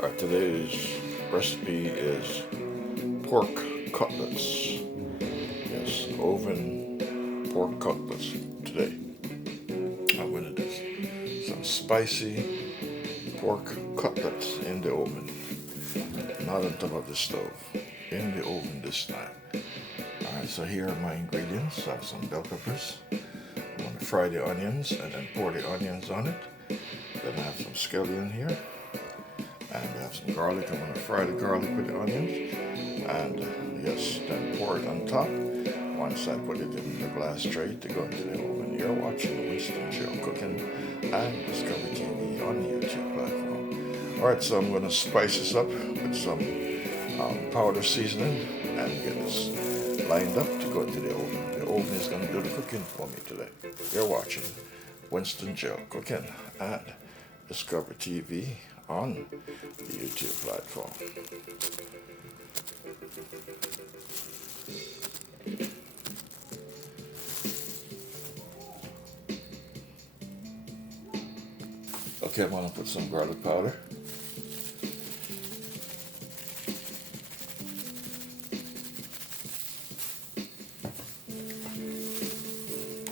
Today's recipe is pork cutlets. Yes, oven pork cutlets today. I'm going to do some spicy pork cutlets in the oven. Not on top of the stove. In the oven this time. Alright, so here are my ingredients. I have some bell peppers. I'm going to fry the onions and then pour the onions on it. Then I have some scallion here. And I have some garlic. I'm going to fry the garlic with the onions. And yes, then pour it on top. Once I put it in the glass tray to go into the oven. You're watching Winston Cooking and Discovery TV on the YouTube platform. Alright, so I'm going to spice this up with some powder seasoning and get this lined up to go into the oven. The oven is going to do the cooking for me today. You're watching Winston Cooking and Discovery TV on the YouTube platform. Okay, I'm going to put some garlic powder.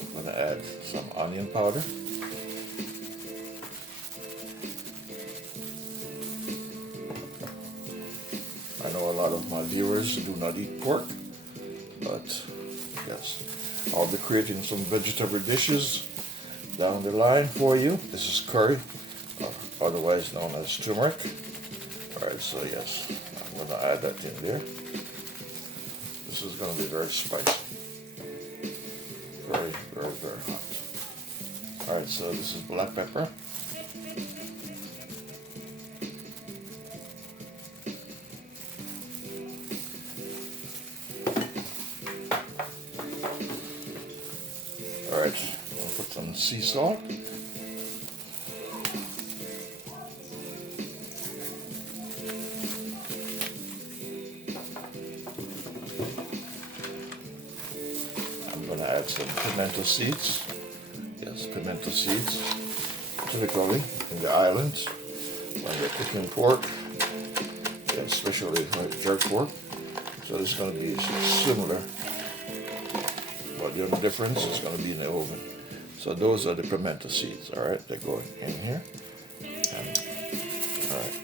I'm going to add some onion powder. I know a lot of my viewers do not eat pork, but yes, I'll be creating some vegetable dishes down the line for you. This is curry, otherwise known as turmeric. Alright, so yes, I'm going to add that in there. This is going to be very spicy. Very, very, very hot. Alright, so this is black pepper. Alright, I'll put some sea salt. I'm going to add some pimento seeds. Yes, pimento seeds. Typically in the islands, when they're cooking pork, especially like jerk pork. So this is going to be similar. But the only difference is going to be in the oven. So those are the pimento seeds, alright? They're going in here. And, alright.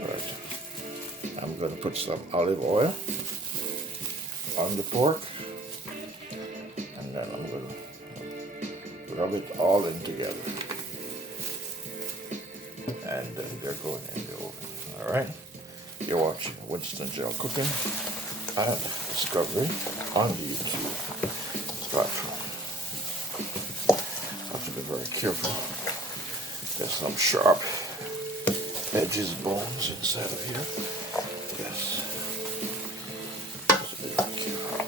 Alright. I'm going to put some olive oil on the pork. And then I'm going to rub it all in together. And then they're going in the oven. Alright, you're watching Winston Cooking and Discovery on the YouTube platform. Have to be very careful. There's some sharp edges, bones inside of here. Yes. Have to be very careful.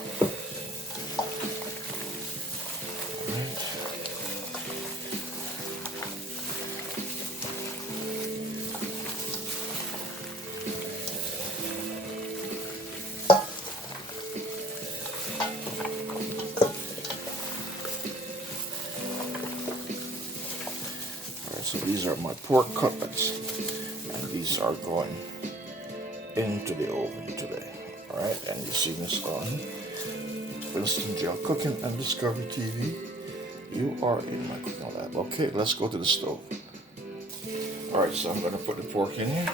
Alright. So these are my pork cutlets, and these are going into the oven today. Alright, and you see this on Winston Cooking and Discovery TV. You are in my cooking lab. Okay, let's go to the stove. Alright, so I'm going to put the pork in here.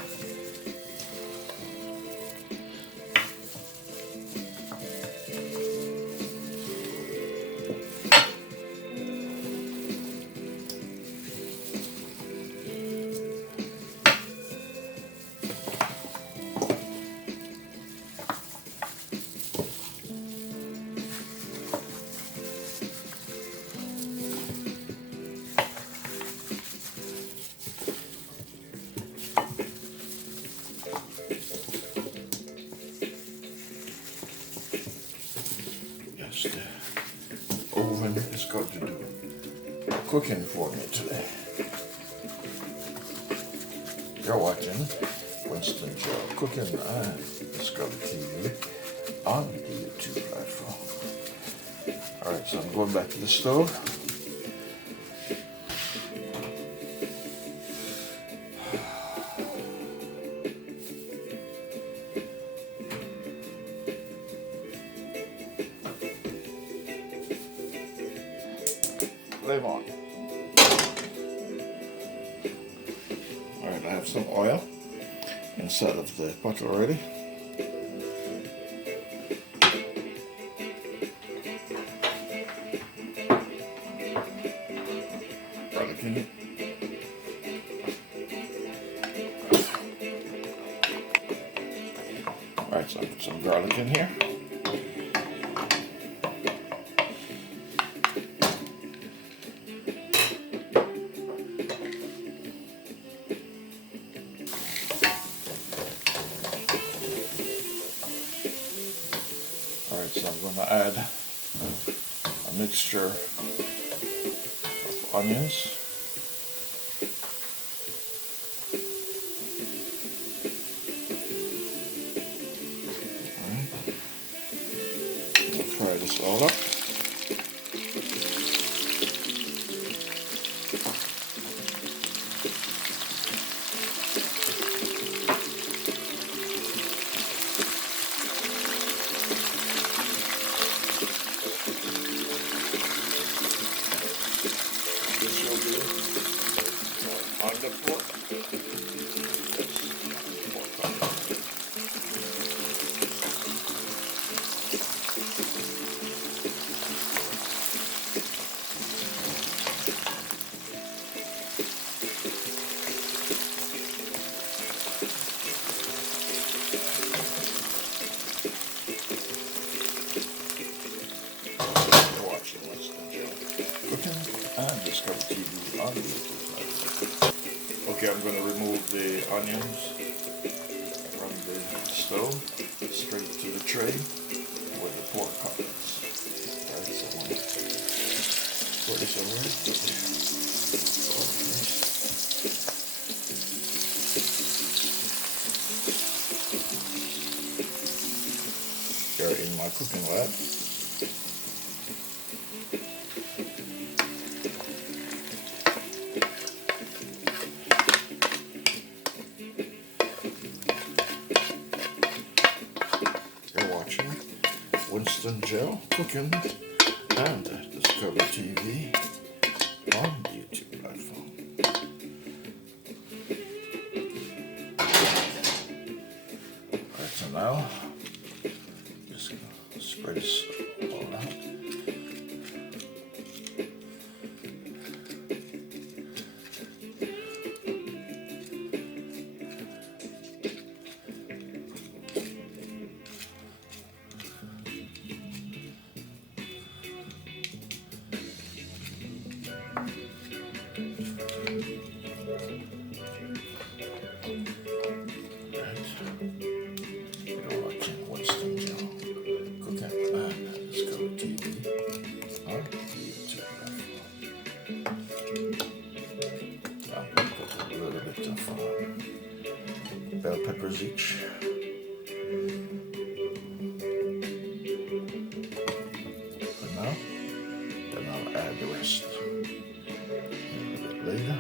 The oven is going to do cooking for me today. You're watching Winston Cooking and Discovery TV on the YouTube platform. Alright, so I'm going back to the stove. side of the pot already. Garlic in it. Alright, so I put some garlic in here. Alright, so I'm going to add a mixture of onions. Fry this all up. This will be on the pork. And Discover TV on YouTube. Okay, I'm going to remove the onions from the stove straight to the tray with the pork cutlets. Alright, so I'm going to put this over here. They're in my cooking lab. Winston Gel Cooking and Discover TV on the YouTube platform. Alright, so now just gonna spread this all out. You're watching Winston Gel Cooking and Discover TV on YouTube platform. I'm going to put a little bit of bell peppers each. For now, then I'll add the rest a little bit later.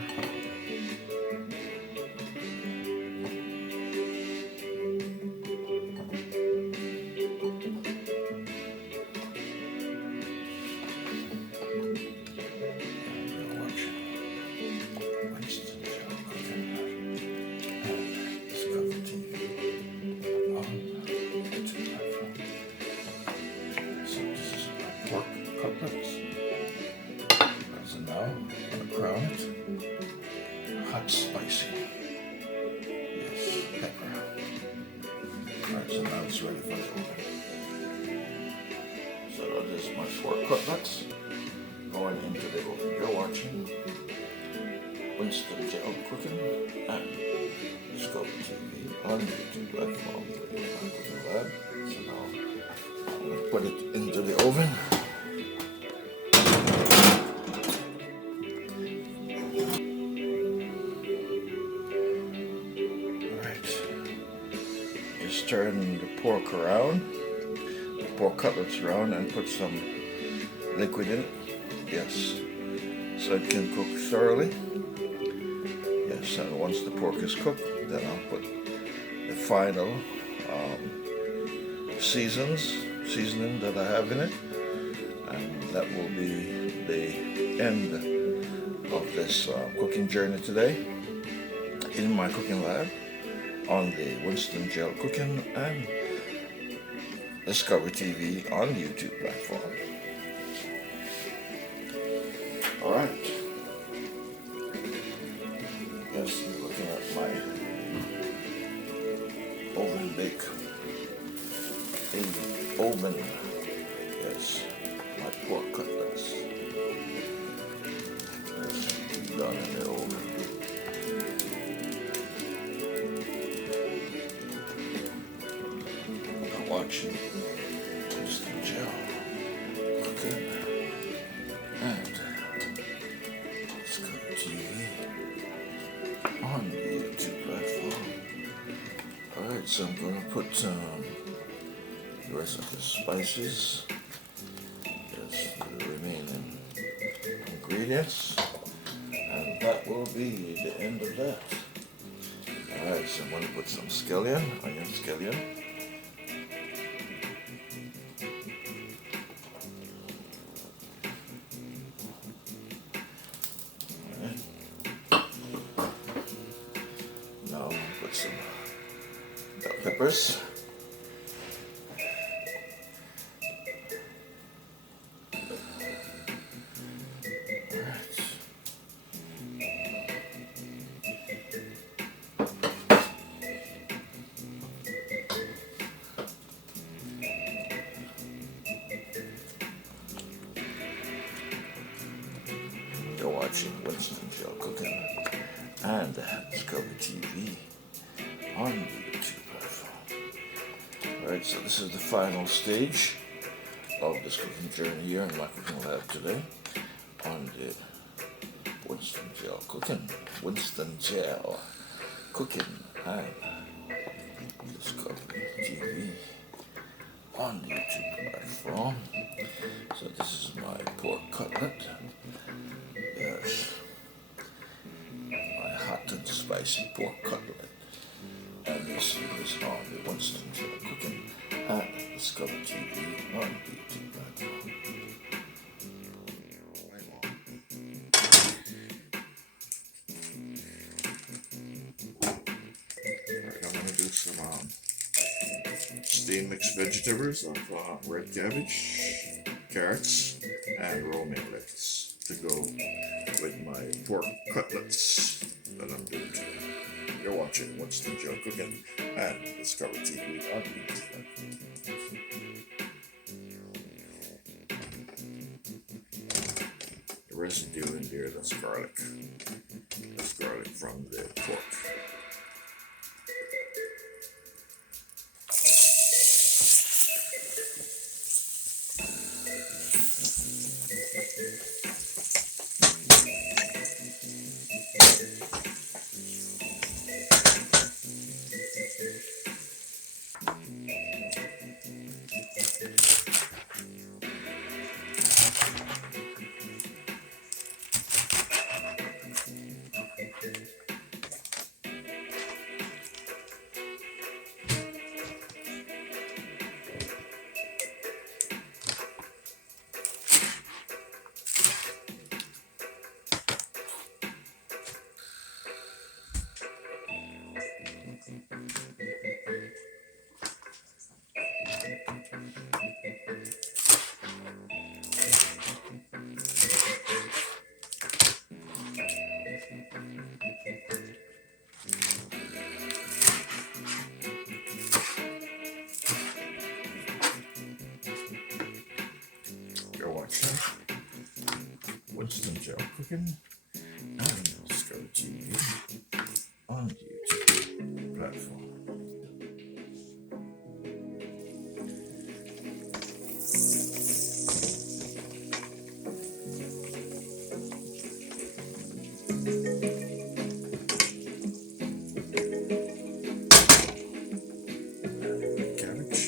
Cutlets. So now I'm going to crown it. Hot spicy. Yes, pepper. Alright, so now it's ready for the oven. So that is my pork cutlets going into the oven. You're watching Winston Gel Cooking and Discover TV on the YouTube platform. So now I'm going to put it into the oven. Just turn the pork around, the pork cutlets around, and put some liquid in it. Yes, so it can cook thoroughly. Yes, and once the pork is cooked, then I'll put the final seasoning that I have in it, and that will be the end of this cooking journey today in my cooking lab. on the Winston Gel Cooking and Discover TV on the YouTube platform. Alright. Yes, I'm looking at my oven bake. Oven. Yes, my pork cutlets. Yes, done in the oven. I'm watching Winston Gel Cooking and Scotch TV on the YouTube platform. Alright, so I'm going to put the rest of the spices, yes, the remaining ingredients, and that will be the end of that. Alright, so I'm going to put some scallion, onion scallion. Now put some bell peppers. You're watching Winston Gel Cooking and Discover TV on the YouTube platform. Alright, so this is the final stage of this cooking journey here in my cooking lab today on the Winston Gel Cooking and Discover TV on the YouTube platform. So this is my pork cutlet. Yes, my hot and spicy pork cutlet. And this is on the Winston Gel Cooking and Discover TV on the YouTube platform. Alright, I'm going to do some steamed mixed vegetables of red cabbage, carrots, and romaine lettuce to go with my pork cutlets that I'm doing today. You're watching Winston Gel Cooking and Discover TV on YouTube. The residue in there, that's garlic. That's garlic from the pork. You're watching Winston Gel Cooking and Discover TV on the YouTube platform. Cabbage.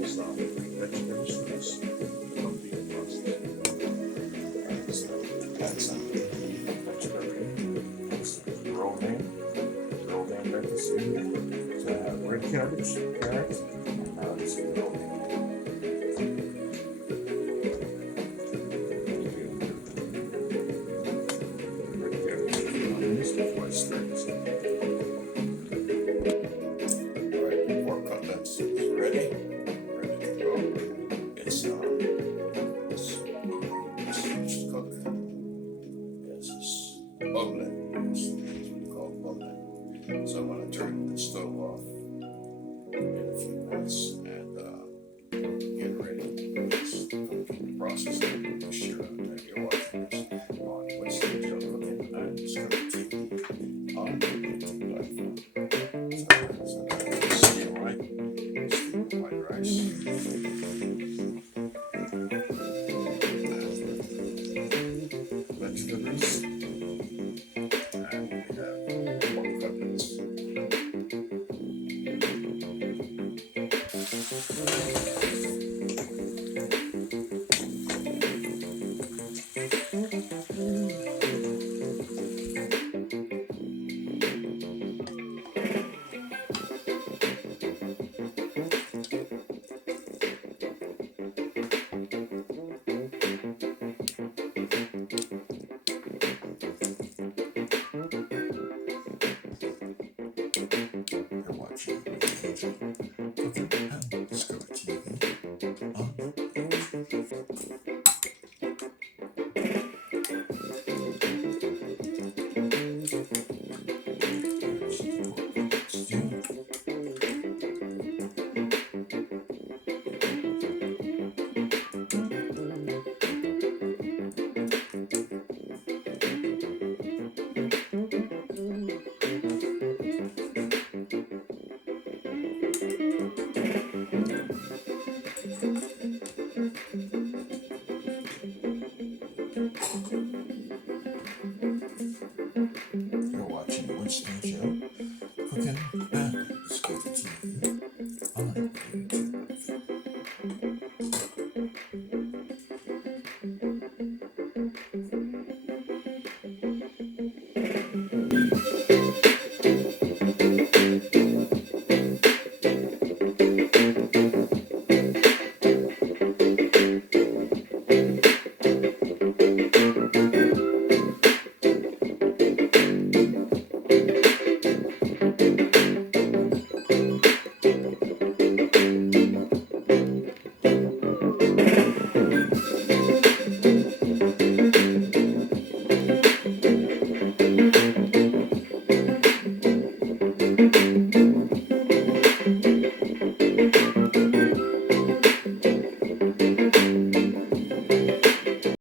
is vegetables from being processed. So that's romaine lettuce in here. So I have red cabbage, carrots, and now this is romaine. Red cabbage on this before I stir this up. Alright, pork cutlets is ready to go. It's cook. Yes, it's bubbling. It's what we call bubbling. So I'm gonna turn the stove off in a few minutes and get ready for this complete process. Be sure that you're watching this on Winston Cooking and Discovery TV on the YouTube platform. So that's steam white rice. Vegetables. And we have pork cutlets. You're watching Winston Cooking and Discovery TV on stew. You're watching Winston Cooking and Discovery TV on YouTube.